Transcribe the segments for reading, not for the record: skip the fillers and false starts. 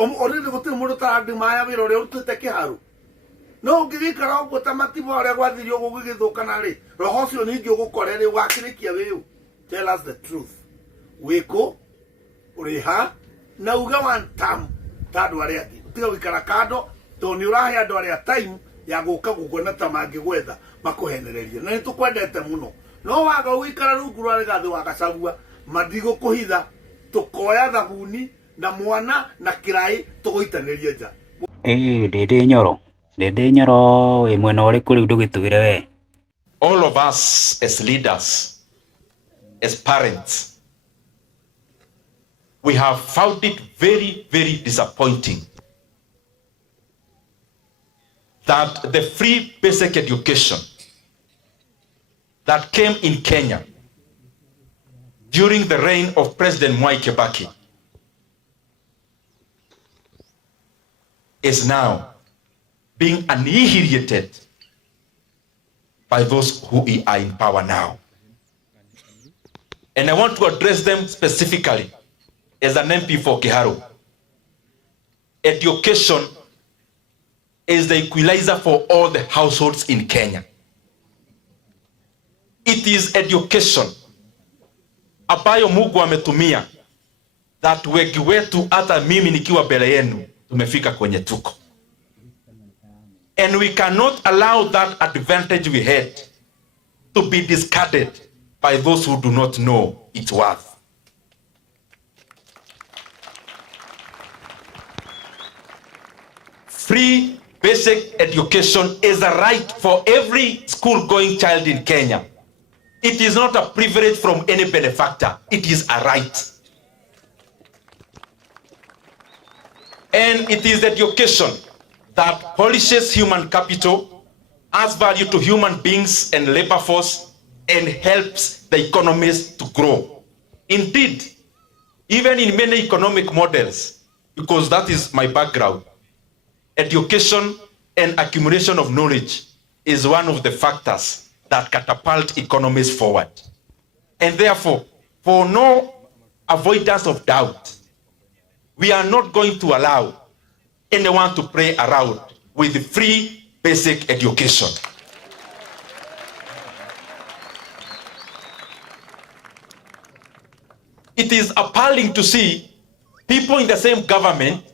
Already got to Murata, the Maya, or to take Kiharu. No, give out what a mativo or what the Yogo Canary. Rohosio need Yogo Corre, Wakiki. Tell us the truth. Weko, Uriha, Nauga Wantam, Tadwariati. Till we caracado, Tonuraya Doria time, Yagoka Gonata Magi weather, Mako Henry. And to quite that muno. No, I go we cararu Guraga, the WACHAGUA, Madigo Kohida, Tokoya the Huni, Namuana, Nakirai, Toita Nerija. Ndindi Nyoro, Emonore could do it to all of us as leaders, as parents, we have found it very, very disappointing that the free basic education that came in Kenya during the reign of President Mwai Kibaki is now being annihilated by those who are in power now. And I want to address them specifically as an MP for Kiharu. Education is the equalizer for all the households in Kenya. It is education ambayo Mungu ametumia that wengi wetu hata mimi nikiwa mbele yenu tumefika kwenye tuko. And we cannot allow that advantage we had to be discarded by those who do not know its worth. Free basic education is a right for every school-going child in Kenya. It is not a privilege from any benefactor. It is a right. And it is education that polishes human capital, adds value to human beings and labor force, and helps the economies to grow. Indeed, even in many economic models, because that is my background, education and accumulation of knowledge is one of the factors that catapult economies forward. And therefore, for no avoidance of doubt, we are not going to allow anyone to play around with free basic education. It is appalling to see people in the same government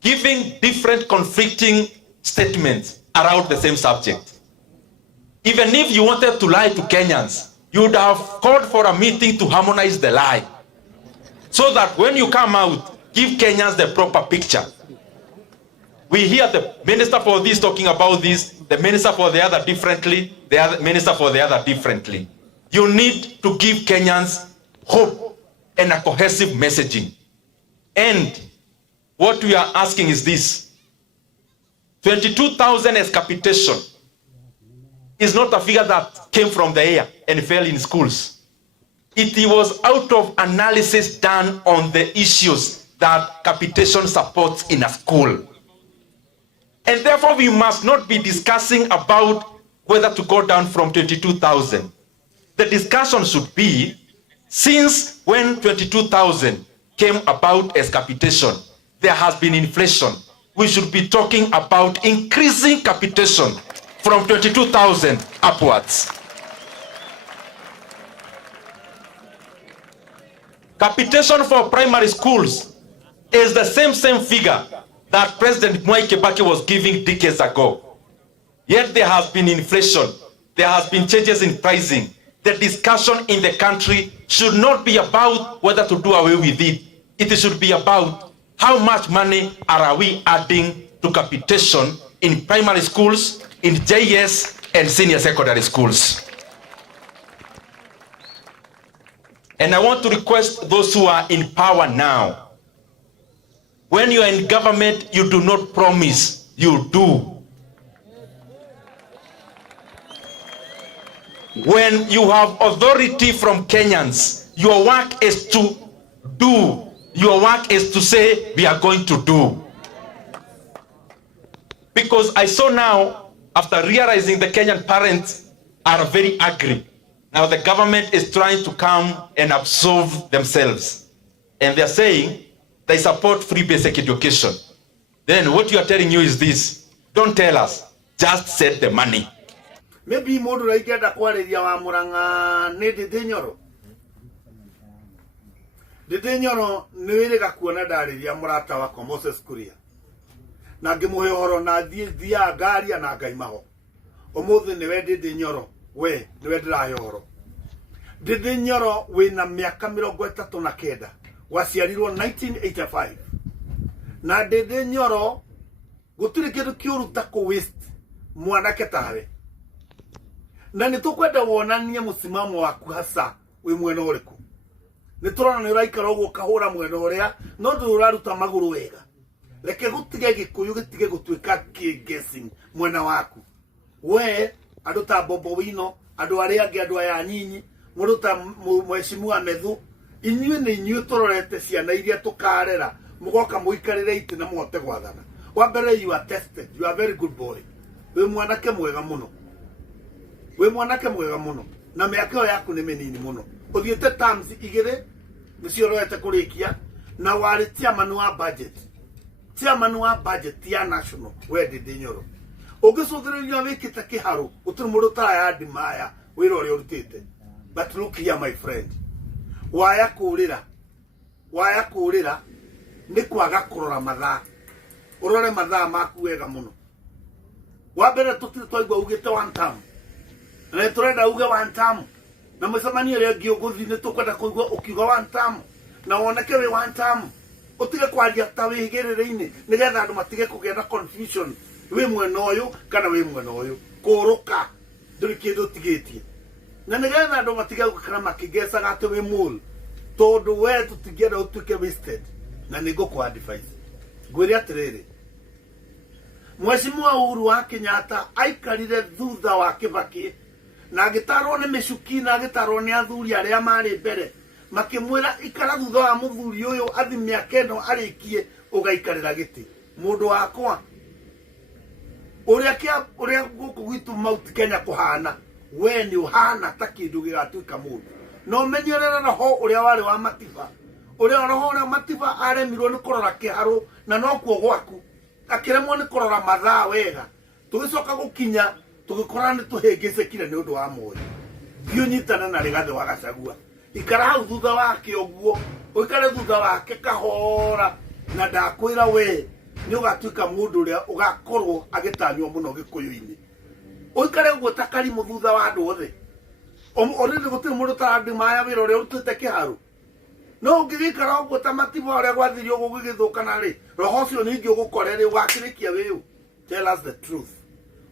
giving different conflicting statements around the same subject. Even if you wanted to lie to Kenyans, you would have called for a meeting to harmonize the lie, so that when you come out, give Kenyans the proper picture. We hear the minister for this talking about this, the minister for the other differently, the other minister for the other differently. You need to give Kenyans hope and a cohesive messaging. And what we are asking is this: 22,000 as capitation is not a figure that came from the air and fell in schools. It was out of analysis done on the issues that capitation supports in a school. And therefore, we must not be discussing about whether to go down from 22,000. The discussion should be, since when 22,000 came about as capitation, there has been inflation. We should be talking about increasing capitation from 22,000 upwards. Capitation for primary schools is the same figure that President Mwai Kibaki was giving decades ago. Yet there has been inflation, there has been changes in pricing. The discussion in the country should not be about whether to do away with it. It should be about how much money are we adding to capitation in primary schools, in JS and senior secondary schools. And I want to request those who are in power now, when you are in government, you do not promise, you do. When you have authority from Kenyans, your work is to do. Your work is to say, we are going to do. Because I saw now, after realizing the Kenyan parents are very angry, now the government is trying to come and absolve themselves. And they're saying, they support free basic education. Then what you are telling you is this: don't tell us, just set the money. Maybe modu raigenda kwariria wa Murang'a ni Ndindi Nyoro. Ndindi Nyoro ni wirega kuona ndariria murata wa Moses Kuria. Na ngimuhe horo na thia ngari na ngai maho. Umuthi ni we Ndindi Nyoro, we ni we ndirahe horo. Ndindi Nyoro wina miaka 39 waciarirwo 1985. Na Ndindi Nyoro gutiri kindu kiuruta ku waste mwanake tawe. Na nitukwenda wonanie musimamo waku hasa wi mwena uriku. Niturona ni uraikara uguo kahura mwena uria no nduraruta maguru wega. Reke gutige gikuyu gitige gutuika guessing mwena waku. We andu ta Bobo Wino, andu aria angi andu aya nyinyi, mundu ta Mheshimiwa Methu, inyuĩ nĩ inyuĩ turorete ciana iria tukarera mugoka muikarire iti na muhote gwathana. Wa mbere, you are tested, you are very good boy. We mwanake mwega muno. We mwanake mwega muno na miaka yo yaku ni minini muno. Uthiete terms igire nicio roete kurikia na wari chairman wa budget. Chairman wa budget ya national we Ndindi Nyoro. Ugicuthiriria wikite Kiharu uturi mundu taraya ndimaya wira uri urutite. But look here my friend. Waya kurira ni kwaga kurora mathaa. Urore mathaa maku wega muno. Wa mbere tutire twaigua ugite Wantam. Na turenda uge Wantam. Na mucemania ria ngioguthi ni tukwenda kuigua ukiuga Wantam. Na woneke wi Wantam. Utige kwaria ta wigirire-ini nigetha andu matige kugia na confusion. Wi mwena uyu kana wi mwena uyu. Kuruka nduri kindu tigitie. Na nigetha andu matige gukara makigecaga ati wi mul. Tondu we tutigienda utuike wasted. Na niguku advice. Ngwire atiriri. Mheshimiwa Uhuru wa Kenyatta aikarire thutha wa Kibaki na agitarwo ni micuki na agitarwo ni athuri aria mari mbere makimwira ikara thutha wa muthuri uyu athi miaka ino arikie ugaikarira giti. Mundu wakwa uria guku gwitu Mount Kenya kuhana, we ni uhana ta kindu gigatuika mundu. No menyerera roho uria wari wa Matiba, uria roho wa Matiba aremirwo ni kurora Kiharu na no kuo gwaku akiremwo ni kurora mathaa wega. Tugicoka gukinya tugikora ni tuhengecekire ni undu wa moyo. Thio nyitana na Rigathi wa Gachagua. Ikara hau thutha wake uguo, uikare thutha wake kahora na ndakwira we ni ugatuika mundu uria ugakorwo agitanywo muno gikuyu-ini. Uikare uguo takari muthutha wa andu othe. Already gutiri mundu tarandimaya wira uria urutite Kiharu. No ungigikara uguo ta Matiba uria gwathirio uguo gigithukana ri roho ucio ningi ugukore ri wakirikia wiu. Tell us the truth.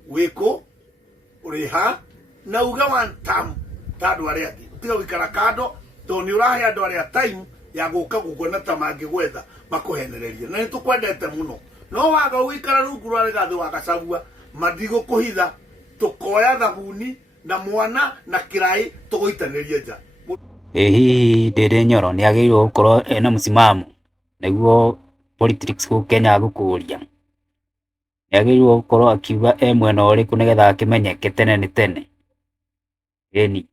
Wiko uriha na uga Wantam tandu aria angi tiga wikara kando to ni urahe andu aria time ya guka gukona ta mangigwetha makuhenererie na nitukwendete muno. No waga wikara rungu rwa Rigathi wa Gachagua mathigo kuhitha tukoya thabuni na mwana na kirai tugoitanirie nja. Hihi Ndindi Nyoro ni agirwo gukorwo ena musimamo niguo politics ku Kenya gukuria. Ni agirwo gukorwo akiuga mwena uriku nigetha akimenyeke tene ni tene. Eni